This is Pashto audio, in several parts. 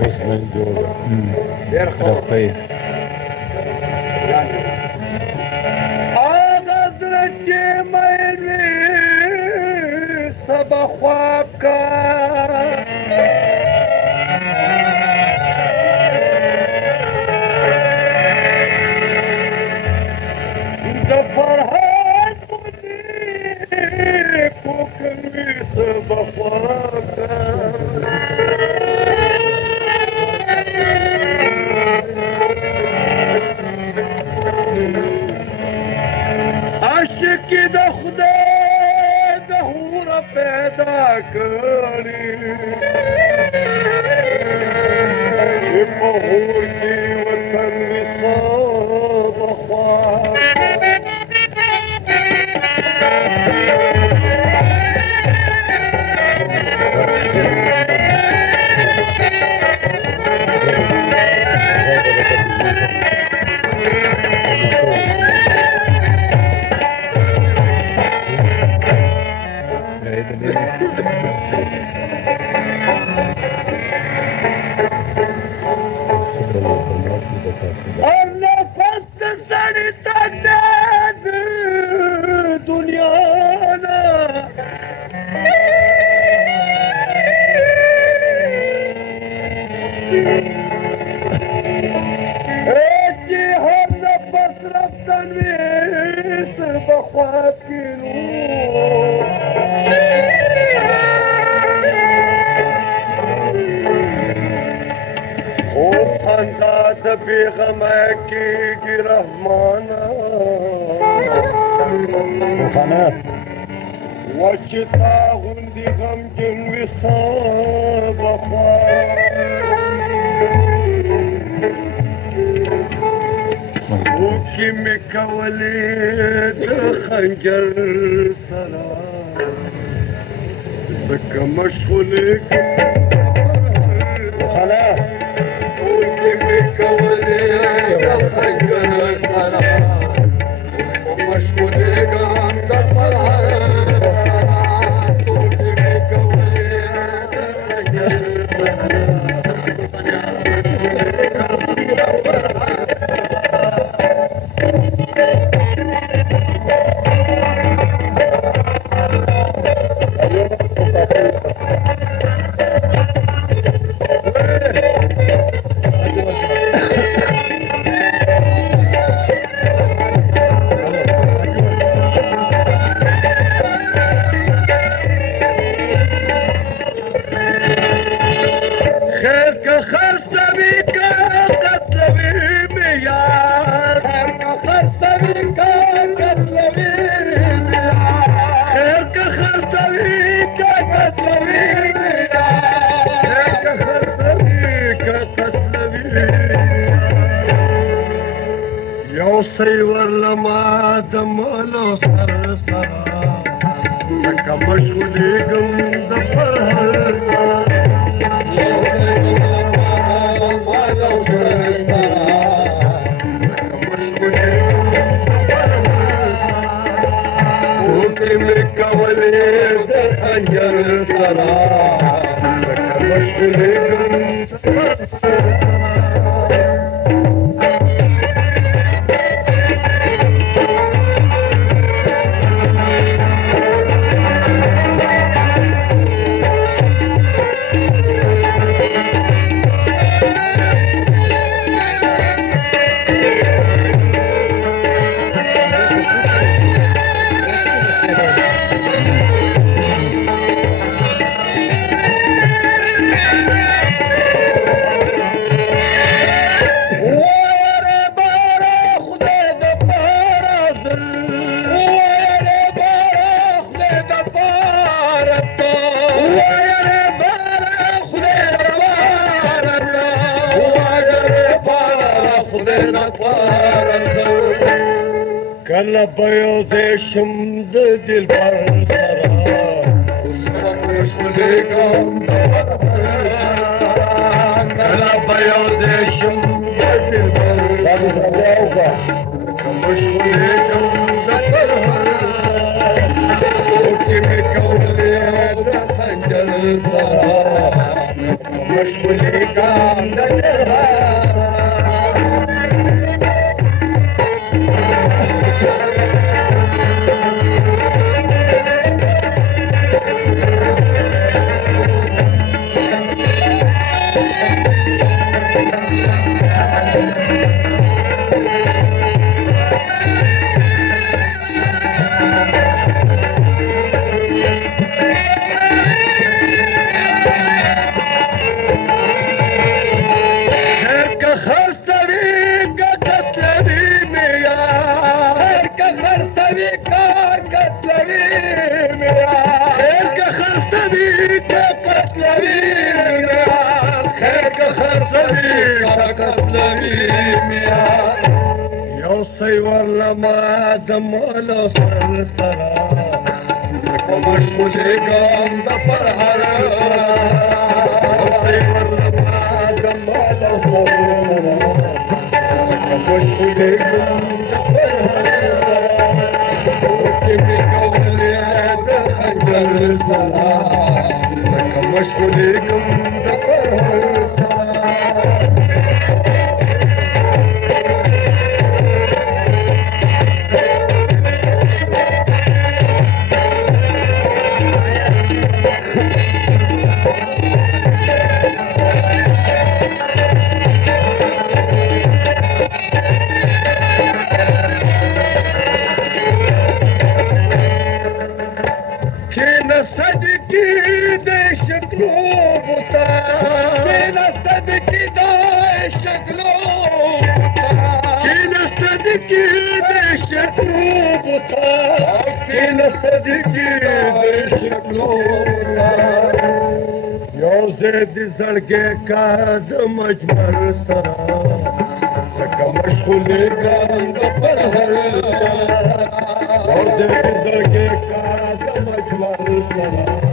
بس من جوه رقي آغاز رچے میں سب خواب کا فرحات مني کوکنوي سب خواب کا عاشق د خدای د حور پیدا کړی چې په حور کې وطن وي سب خواب وچتا غندي غمجن وصاب وكي مكولي خنجر سرا بكا مشغولي خلاص وكي مكولي خنجر سرا مشغولي خنجر سرا سيور لما دمالو سر سرا لکا مشغولی گم دفر دمالو سر سرا لکا مشغولی اوکی مکولی در خنجر سرا لکا مشغولی گم دفر کله به زشم د دلبر سره کله به زشم د دلبر سره مشغولېږم د فرهاد اوکې مې کولې د خنجر سره مشغولېږم يوصي والله ما دم ولا صر سرا مشغول قام ضفر يوصي والله ما دم ولا صر مشغول قام ضفر وكيف قول يا خنجر سلام مشغول قام ضفر صدقي ديش قلوبتا كينا صدقي ديش قلوبتا كينا صدقي ديش قلوبتا كينا صدقي ديش قلوبتا يو زيد زرقي كاد مجمر سرا سكا مشغولي قام دبر يو زيد زرقي كاد مجمر سرا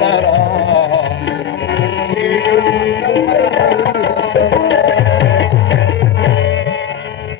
Sarah